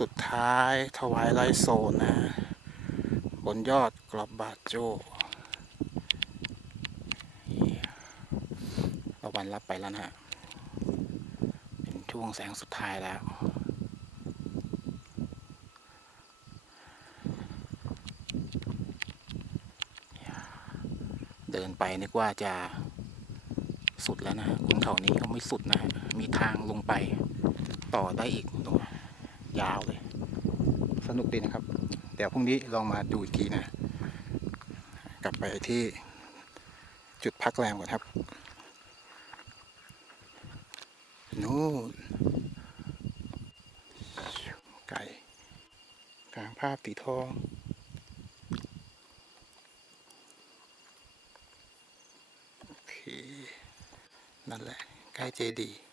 สุดท้ายถวายไลโซนนะ บนยอดกรอบบาโจตะวันรับไปแล้วนะฮะ เป็นช่วงแสงสุดท้ายแล้วเดินไปนึกว่าจะสุดแล้วนะฮะคุณเขานี้เขาไม่สุดนะ มีทางลงไปต่อได้อีกตรง ยาวเลย สนุกดีนะครับ เดี๋ยวพรุ่งนี้ลองมาดูอีกทีนะ กลับไปที่จุดพักแรมก่อนครับนู่นไก่กลางภาพสีทองโอเคนั่นแหละใกล้เจดีย์